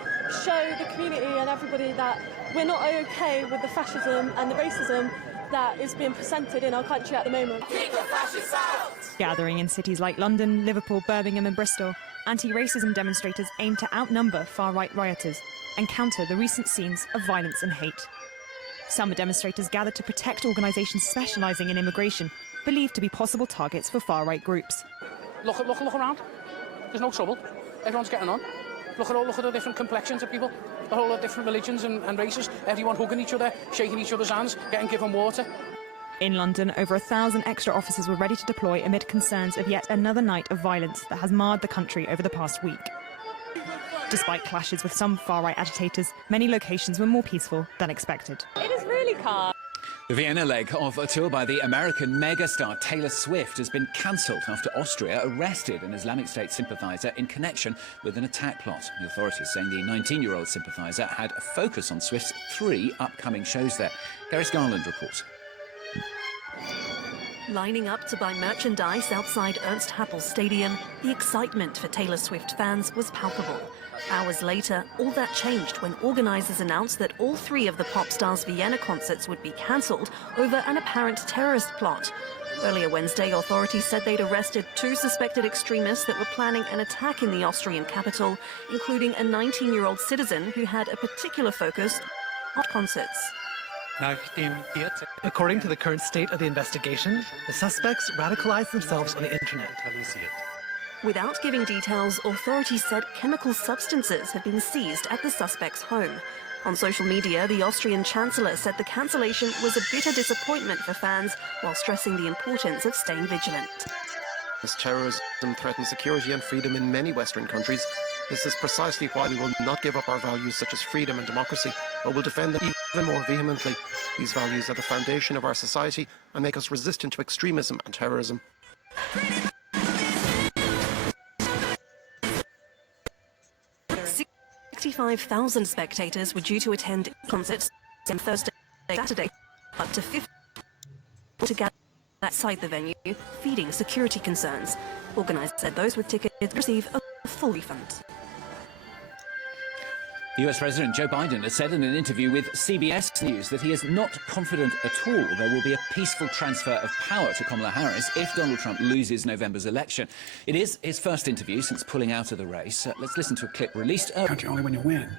show the community and everybody that we're not okay with the fascism and the racism that is being presented in our country at the moment. Keep the fascists out! Gathering in cities like London, Liverpool, Birmingham and Bristol, anti-racism demonstrators aim to outnumber far-right rioters and counter the recent scenes of violence and hate. Some demonstrators gathered to protect organisations specialising in immigration, believed to be possible targets for far-right groups. Look around. There's no trouble. Everyone's getting on. Look at the different complexions of people, all the different religions and races. Everyone hugging each other, shaking each other's hands, getting given water. In London, over 1,000 extra officers were ready to deploy amid concerns of yet another night of violence that has marred the country over the past week. Despite clashes with some far-right agitators, many locations were more peaceful than expected. It is really calm. The Vienna leg of a tour by the American megastar Taylor Swift has been cancelled after Austria arrested an Islamic State sympathiser in connection with an attack plot. The authorities saying the 19-year-old sympathiser had a focus on Swift's 3 upcoming shows there. Gareth Garland reports. Lining up to buy merchandise outside Ernst Happel Stadium, the excitement for Taylor Swift fans was palpable. Hours later, all that changed when organisers announced that all 3 of the pop star's Vienna concerts would be cancelled over an apparent terrorist plot. Earlier Wednesday, authorities said they'd arrested 2 suspected extremists that were planning an attack in the Austrian capital, including a 19-year-old citizen who had a particular focus on concerts. According to the current state of the investigation, the suspects radicalized themselves on the internet. Without giving details, authorities said chemical substances had been seized at the suspect's home. On social media, the Austrian Chancellor said the cancellation was a bitter disappointment for fans, while stressing the importance of staying vigilant. As terrorism threatens security and freedom in many Western countries, this is precisely why we will not give up our values such as freedom and democracy, but will defend them even more vehemently. These values are the foundation of our society and make us resistant to extremism and terrorism. 65,000 spectators were due to attend concerts on Thursday, Saturday, up to 50 together outside the venue, feeding security concerns. Organisers said those with tickets receive a full refund. US President Joe Biden has said in an interview with CBS News that he is not confident at all there will be a peaceful transfer of power to Kamala Harris if Donald Trump loses November's election. It is his first interview since pulling out of the race. Let's listen to a clip released earlier. Country only when you win.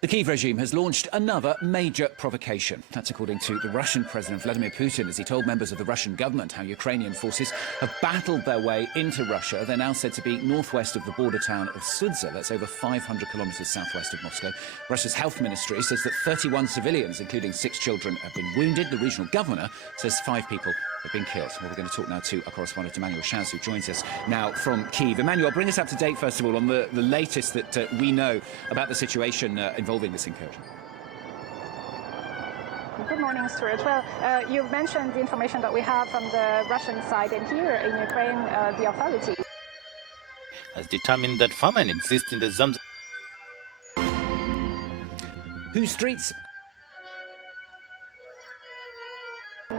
The Kyiv regime has launched another major provocation. That's according to the Russian President Vladimir Putin, as he told members of the Russian government how Ukrainian forces have battled their way into Russia. They're now said to be northwest of the border town of Sudza. That's over 500 kilometers southwest of Moscow. Russia's health ministry says that 31 civilians, including 6 children, have been wounded. The regional governor says 5 people have been killed. Well, we're going to talk now to our correspondent Emmanuel Chaz, who joins us now from Kyiv. Emmanuel, bring us up to date, first of all, on the latest that we know about the situation involving this incursion. Good morning, Stuart. Well, you've mentioned the information that we have from the Russian side, and here in Ukraine, the authorities has determined that famine exists in the Zamzam. Whose streets?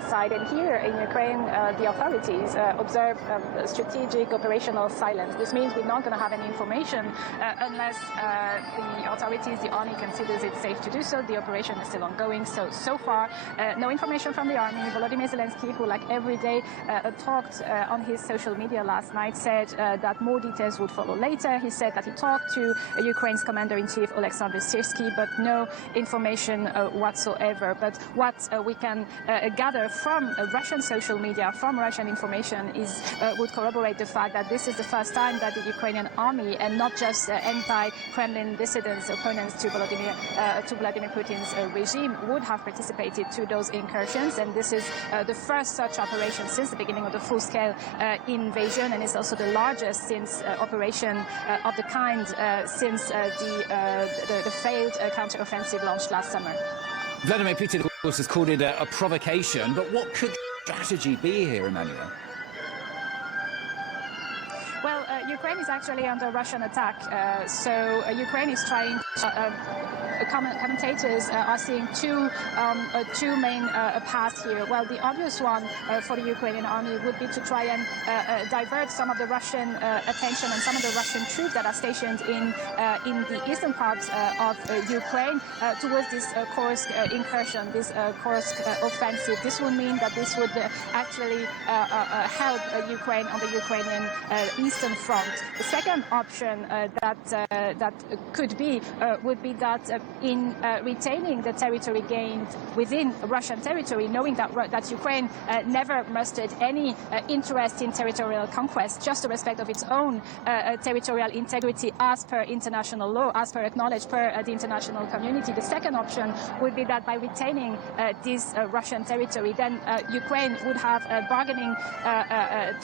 Side, and here in Ukraine, the authorities observe strategic operational silence. This means we're not going to have any information unless the authorities, the army, considers it safe to do so. The operation is still ongoing. So far, no information from the army. Volodymyr Zelensky, who like every day talked on his social media last night, said that more details would follow later. He said that he talked to Ukraine's commander-in-chief, Oleksandr Syrsky, but no information whatsoever. But what we can gather from Russian social media, from Russian information, would corroborate the fact that this is the first time that the Ukrainian army, and not just anti-Kremlin dissidents, opponents to Vladimir Putin's regime, would have participated to those incursions. And this is the first such operation since the beginning of the full-scale invasion, and it's also the largest operation of the kind since the failed counter-offensive launched last summer. Vladimir Putin, of course, has called it a provocation, but what could strategy be here, Emmanuel? Well, Ukraine is actually under Russian attack, so Ukraine is trying to... commentators are seeing two main paths here. Well, the obvious one for the Ukrainian army would be to try and divert some of the Russian attention and some of the Russian troops that are stationed in the eastern parts of Ukraine towards this Kursk incursion, this Kursk offensive. This would mean that this would actually help Ukraine on the Ukrainian eastern front. The second option that could be would be that in retaining the territory gained within Russian territory, knowing that Ukraine never mustered any interest in territorial conquest, just the respect of its own territorial integrity as per international law, as per acknowledged per the international community. The second option would be that by retaining this Russian territory, then Ukraine would have a bargaining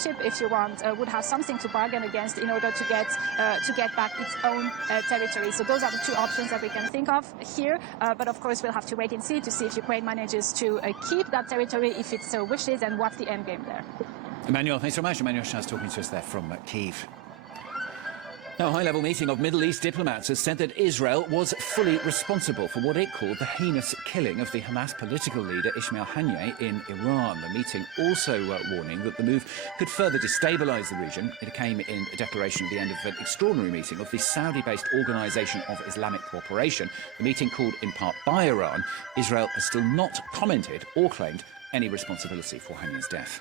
chip, if you want, would have something to bargain against in order to get back its own territory. So those are the two options that we can think of here, but of course we'll have to wait and see to see if Ukraine manages to keep that territory, if it so wishes, and what's the end game there. Emmanuel, thanks so much. Emmanuel Chaz talking to us there from Kyiv. Now, a high-level meeting of Middle East diplomats has said that Israel was fully responsible for what it called the heinous killing of the Hamas political leader Ismail Haniyeh in Iran. The meeting also warning that the move could further destabilise the region. It came in a declaration at the end of an extraordinary meeting of the Saudi-based Organisation of Islamic Cooperation. The meeting, called in part by Iran. Israel has still not commented or claimed any responsibility for Haniyeh's death.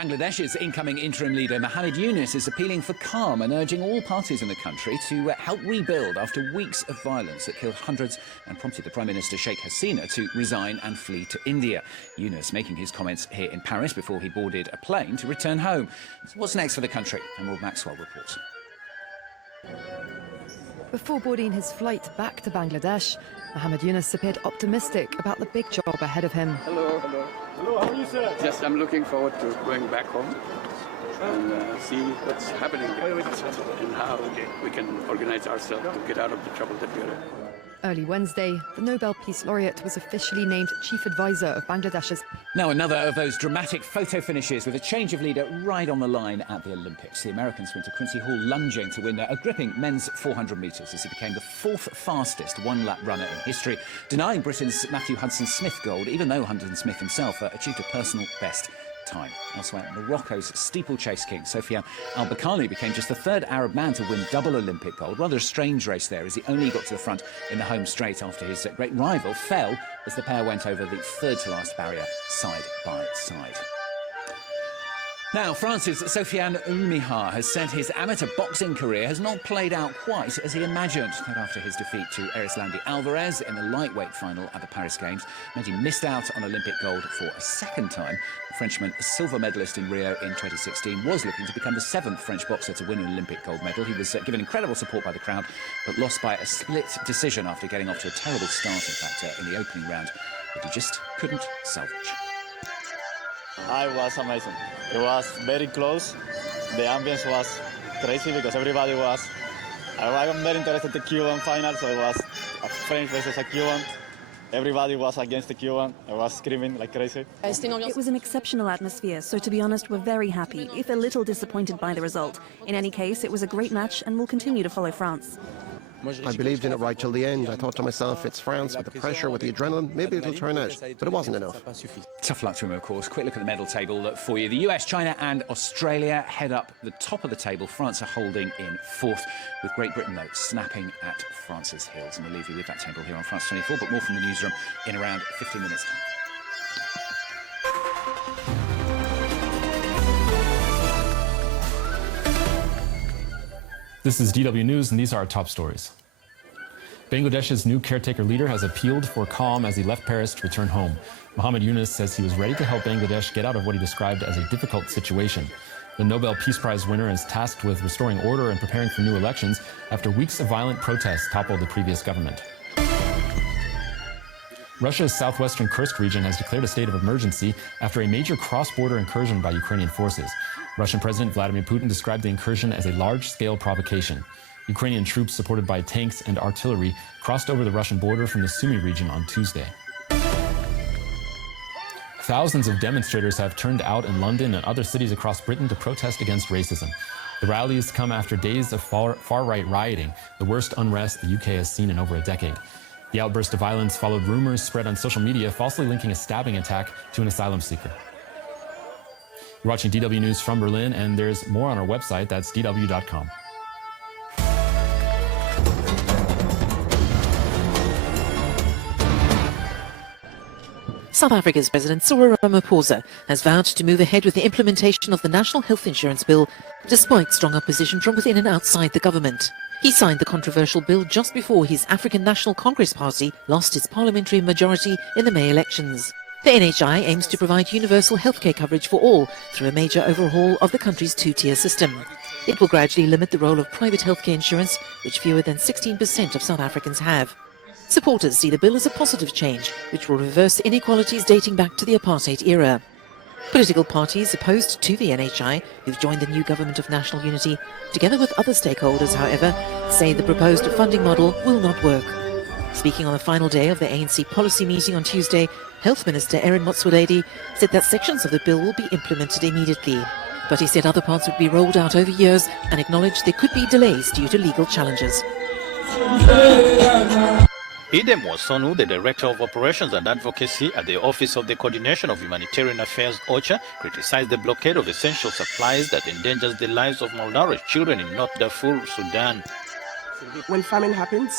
Bangladesh's incoming interim leader Mohammed Yunus is appealing for calm and urging all parties in the country to help rebuild after weeks of violence that killed hundreds and prompted the Prime Minister Sheikh Hasina to resign and flee to India. Yunus making his comments here in Paris before he boarded a plane to return home. So what's next for the country? Emerald Maxwell reports. Before boarding his flight back to Bangladesh, Mohammed Yunus appeared optimistic about the big job ahead of him. Hello, hello. Hello, how are you, sir? Yes, I'm looking forward to going back home and see what's happening there and how we can organize ourselves to get out of the trouble that we're in. Early Wednesday, the Nobel Peace Laureate was officially named Chief Advisor of Bangladesh's. Now another of those dramatic photo finishes with a change of leader right on the line at the Olympics. The American sprinter Quincy Hall lunging to win a gripping men's 400 metres as he became the fourth fastest one-lap runner in history, denying Britain's Matthew Hudson-Smith gold, even though Hudson-Smith himself achieved a personal best time. Elsewhere, Morocco's steeplechase king, Sofiane Al-Bakkali, became just the third Arab man to win double Olympic gold. Rather a strange race there, as he only got to the front in the home straight after his great rival fell as the pair went over the third-to-last barrier side by side. Now, France's Sofiane Oumihar has said his amateur boxing career has not played out quite as he imagined. That after his defeat to Erislandi Alvarez in the lightweight final at the Paris Games meant he missed out on Olympic gold for a second time. The Frenchman, a silver medalist in Rio in 2016, was looking to become the seventh French boxer to win an Olympic gold medal. He was given incredible support by the crowd, but lost by a split decision after getting off to a terrible start, in fact, in the opening round that he just couldn't salvage. It was amazing. It was very close. The ambience was crazy because everybody was... I'm very interested in the Cuban final, so it was a French versus a Cuban. Everybody was against the Cuban. I was screaming like crazy. It was an exceptional atmosphere, so to be honest, we're very happy, if a little disappointed by the result. In any case, it was a great match and we'll continue to follow France. I believed in it right till the end. I thought to myself, it's France with the pressure, with the adrenaline, maybe it'll turn out, but it wasn't enough. Tough luck to him, of course. Quick look at the medal table for you. The US, China and Australia head up the top of the table. France are holding in fourth, with Great Britain, though, snapping at France's heels. And we'll leave you with that table here on France 24, but more from the newsroom in around 15 minutes' time. This is DW News, and these are our top stories. Bangladesh's new caretaker leader has appealed for calm as he left Paris to return home. Mohammed Yunus says he was ready to help Bangladesh get out of what he described as a difficult situation. The Nobel Peace Prize winner is tasked with restoring order and preparing for new elections after weeks of violent protests toppled the previous government. Russia's southwestern Kursk region has declared a state of emergency after a major cross-border incursion by Ukrainian forces. Russian President Vladimir Putin described the incursion as a large-scale provocation. Ukrainian troops, supported by tanks and artillery, crossed over the Russian border from the Sumy region on Tuesday. Thousands of demonstrators have turned out in London and other cities across Britain to protest against racism. The rallies come after days of far-right rioting, the worst unrest the UK has seen in over a decade. The outburst of violence followed rumors spread on social media falsely linking a stabbing attack to an asylum seeker. You're watching DW News from Berlin, and there's more on our website. That's dw.com. South Africa's President Cyril Ramaphosa has vowed to move ahead with the implementation of the National Health Insurance Bill, despite strong opposition from within and outside the government. He signed the controversial bill just before his African National Congress party lost its parliamentary majority in the May elections. The NHI aims to provide universal healthcare coverage for all through a major overhaul of the country's two-tier system. It will gradually limit the role of private healthcare insurance, which fewer than 16% of South Africans have. Supporters see the bill as a positive change, which will reverse inequalities dating back to the apartheid era. Political parties opposed to the NHI, who've joined the new government of national unity, together with other stakeholders, however, say the proposed funding model will not work. Speaking on the final day of the ANC policy meeting on Tuesday, Health Minister Aaron Motsoaledi said that sections of the bill will be implemented immediately. But he said other parts would be rolled out over years and acknowledged there could be delays due to legal challenges. Idem Wasonu, the Director of Operations and Advocacy at the Office of the Coordination of Humanitarian Affairs, OCHA, criticized the blockade of essential supplies that endangers the lives of malnourished children in North Darfur, Sudan. When famine happens,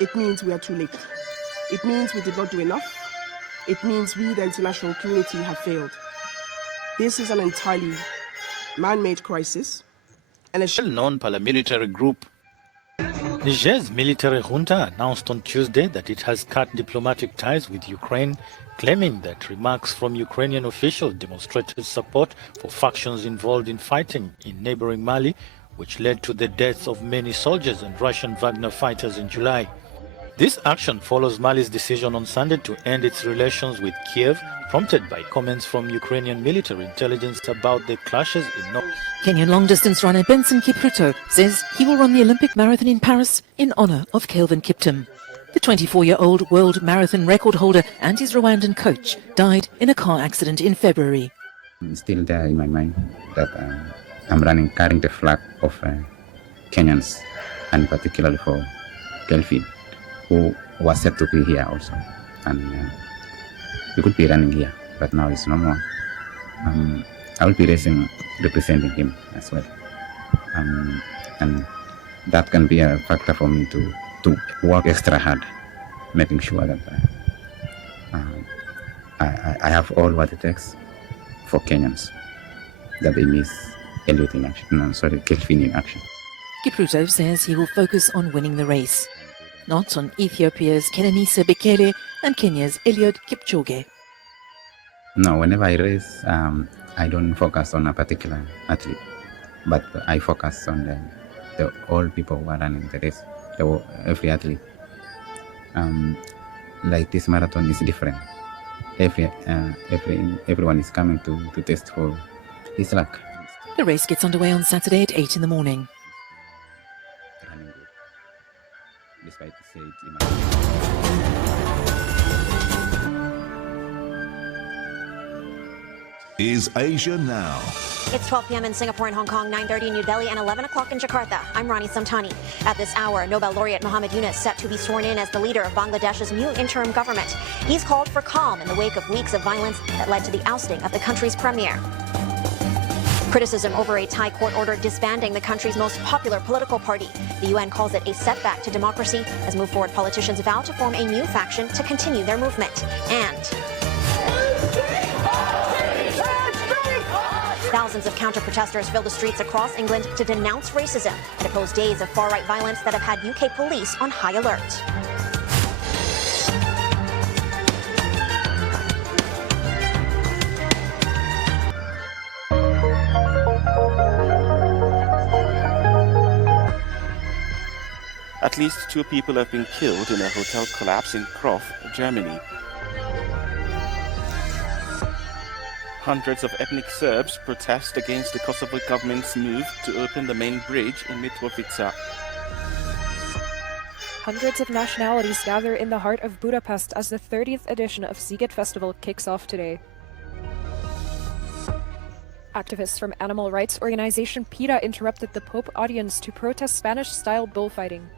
it means we are too late. It means we did not do enough. It means we, the international community, have failed. This is an entirely man-made crisis. And a well-known paramilitary group. Niger's military junta announced on Tuesday that it has cut diplomatic ties with Ukraine, claiming that remarks from Ukrainian officials demonstrated support for factions involved in fighting in neighboring Mali, which led to the deaths of many soldiers and Russian Wagner fighters in July. This action follows Mali's decision on Sunday to end its relations with Kiev, prompted by comments from Ukrainian military intelligence about the clashes in North. Kenyan long-distance runner Benson Kipruto says he will run the Olympic marathon in Paris in honour of Kelvin Kiptum. The 24-year-old world marathon record holder and his Rwandan coach died in a car accident in February. It's still there in my mind that I'm running carrying the flag of Kenyans, and particularly for Kelvin, who was said to be here also. And we could be running here, but now it's no more. I will be racing representing him as well. And that can be a factor for me to work extra hard, making sure that I have all what it takes for Kenyans, that they miss Elliot in action, Kelvin in action. Kipruto says he will focus on winning the race, not on Ethiopia's Kenenisa Bekele and Kenya's Eliud Kipchoge. No, whenever I race, I don't focus on a particular athlete, but I focus on the all people who are running the race, every athlete. Like this marathon is different. Everyone is coming to test for his luck. The race gets underway on Saturday at 8 in the morning. Despite Is Asia Now. It's 12 p.m. in Singapore and Hong Kong, 9:30 in New Delhi, and 11 o'clock in Jakarta. I'm Rani Samtani. At this hour, Nobel laureate Muhammad Yunus set to be sworn in as the leader of Bangladesh's new interim government. He's called for calm in the wake of weeks of violence that led to the ousting of the country's premier. Criticism over a Thai court order disbanding the country's most popular political party. The UN calls it a setback to democracy as Move Forward politicians vow to form a new faction to continue their movement. And thousands of counter-protesters filled the streets across England to denounce racism and oppose days of far-right violence that have had UK police on high alert. At least 2 people have been killed in a hotel collapse in Croft, Germany. Hundreds of ethnic Serbs protest against the Kosovo government's move to open the main bridge in Mitrovica. Hundreds of nationalities gather in the heart of Budapest as the 30th edition of Sziget Festival kicks off today. Activists from animal rights organization PETA interrupted the Pope audience to protest Spanish-style bullfighting.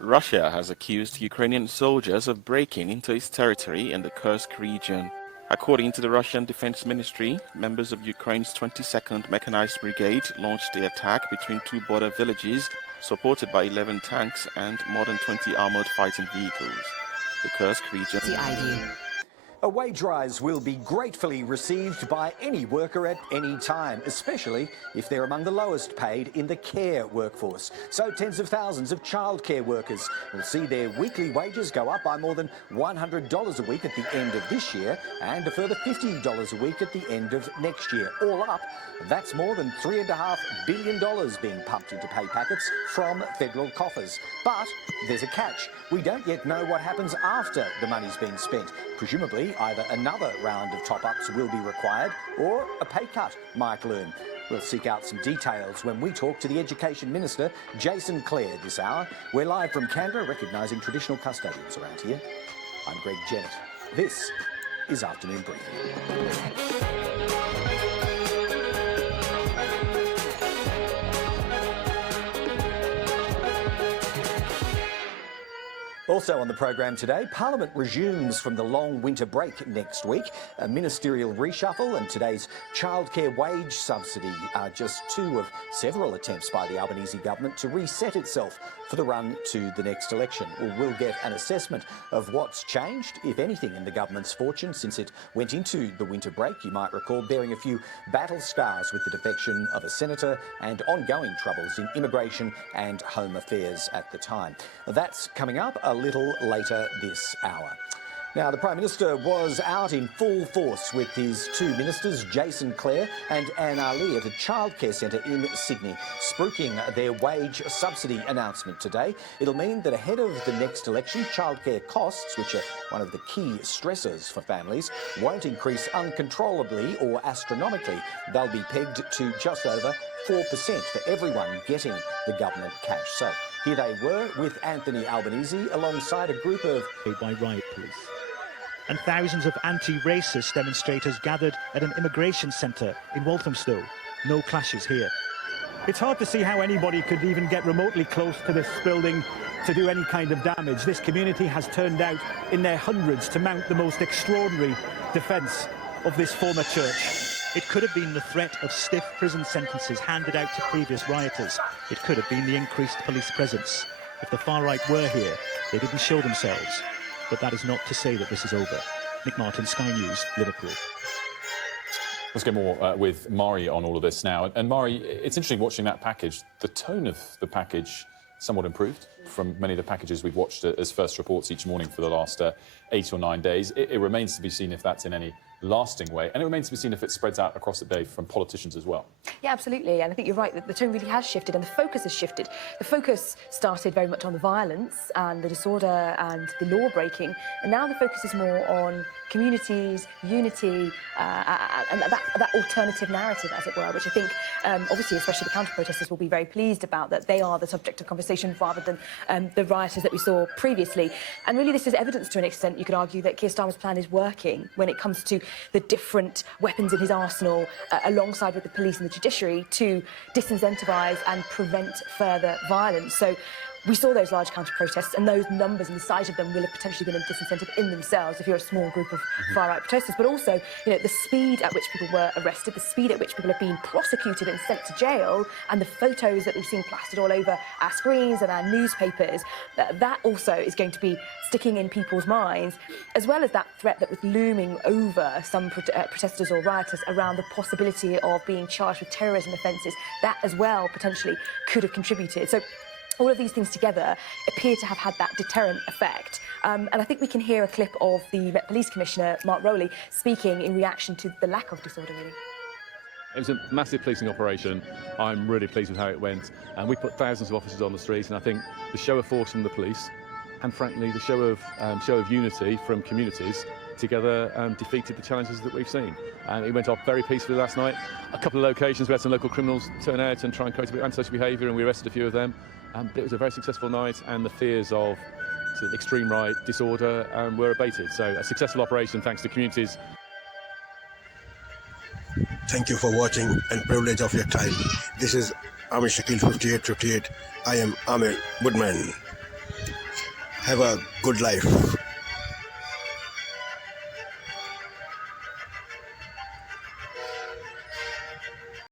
Russia has accused Ukrainian soldiers of breaking into its territory in the Kursk region. According to the Russian Defense Ministry, members of Ukraine's 22nd Mechanized Brigade launched the attack between 2 border villages, supported by 11 tanks and more than 20 armored fighting vehicles. The Kursk region... A wage rise will be gratefully received by any worker at any time, especially if they're among the lowest paid in the care workforce. So tens of thousands of childcare workers will see their weekly wages go up by more than $100 a week at the end of this year and a further $50 a week at the end of next year. All up, that's more than $3.5 billion being pumped into pay packets from federal coffers. But there's a catch. We don't yet know what happens after the money's been spent. Presumably, either another round of top-ups will be required or a pay cut might loom. We'll seek out some details when we talk to the Education Minister, Jason Clare, this hour. We're live from Canberra, recognising traditional custodians around here. I'm Greg Jennett. This is Afternoon Briefing. Also on the program today, Parliament resumes from the long winter break next week. A ministerial reshuffle and today's childcare wage subsidy are just two of several attempts by the Albanese government to reset itself for the run to the next election. We'll get an assessment of what's changed, if anything, in the government's fortune since it went into the winter break. You might recall bearing a few battle scars with the defection of a senator and ongoing troubles in immigration and home affairs at the time. That's coming up a little later this hour. Now, the Prime Minister was out in full force with his two ministers, Jason Clare and Anne Ali, at a childcare centre in Sydney, spruiking their wage subsidy announcement today. It'll mean that ahead of the next election, childcare costs, which are one of the key stressors for families, won't increase uncontrollably or astronomically. They'll be pegged to just over 4% for everyone getting the government cash. So here they were with Anthony Albanese alongside a group of by riot police. And thousands of anti-racist demonstrators gathered at an immigration centre in Walthamstow. No clashes here. It's hard to see how anybody could even get remotely close to this building to do any kind of damage. This community has turned out in their hundreds to mount the most extraordinary defence of this former church. It could have been the threat of stiff prison sentences handed out to previous rioters. It could have been the increased police presence. If the far right were here, they didn't show themselves. But that is not to say that this is over. Nick Martin, Sky News, Liverpool. Let's get more with Mari on all of this now. And Mari, it's interesting watching that package. The tone of the package somewhat improved from many of the packages we've watched as first reports each morning for the last 8 or 9 days. It remains to be seen if that's in any lasting way, and it remains to be seen if it spreads out across the day from politicians as well. Yeah, absolutely, and I think you're right that the tone really has shifted and the focus has shifted. The focus started very much on the violence and the disorder and the law breaking, and now the focus is more on communities, unity, and that alternative narrative, as it were, which I think, obviously, especially the counter-protesters will be very pleased about, that they are the subject of conversation rather than the rioters that we saw previously. And really this is evidence to an extent, you could argue, that Keir Starmer's plan is working when it comes to the different weapons in his arsenal, alongside with the police and the judiciary, to disincentivise and prevent further violence. So we saw those large counter-protests, and those numbers and the size of them will have potentially been a disincentive in themselves if you're a small group of far-right protesters. But also, you know, the speed at which people were arrested, the speed at which people have been prosecuted and sent to jail, and the photos that we've seen plastered all over our screens and our newspapers, that also is going to be sticking in people's minds, as well as that threat that was looming over some protesters or rioters around the possibility of being charged with terrorism offences. That as well potentially could have contributed. So all of these things together appear to have had that deterrent effect. And I think we can hear a clip of the Met Police Commissioner, Mark Rowley, speaking in reaction to the lack of disorder, really. It was a massive policing operation. I'm really pleased with how it went. And we put thousands of officers on the streets, and I think the show of force from the police and, frankly, the show of unity from communities together defeated the challenges that we've seen. And it went off very peacefully last night. A couple of locations we had some local criminals turn out and try and create a bit of antisocial behaviour, and we arrested a few of them. But it was a very successful night, and the fears of sort of extreme right disorder were abated. So a successful operation thanks to communities. Thank you for watching and privilege of your time. This is Amir Shakil 5858. I am Amir Woodman. Have a good life.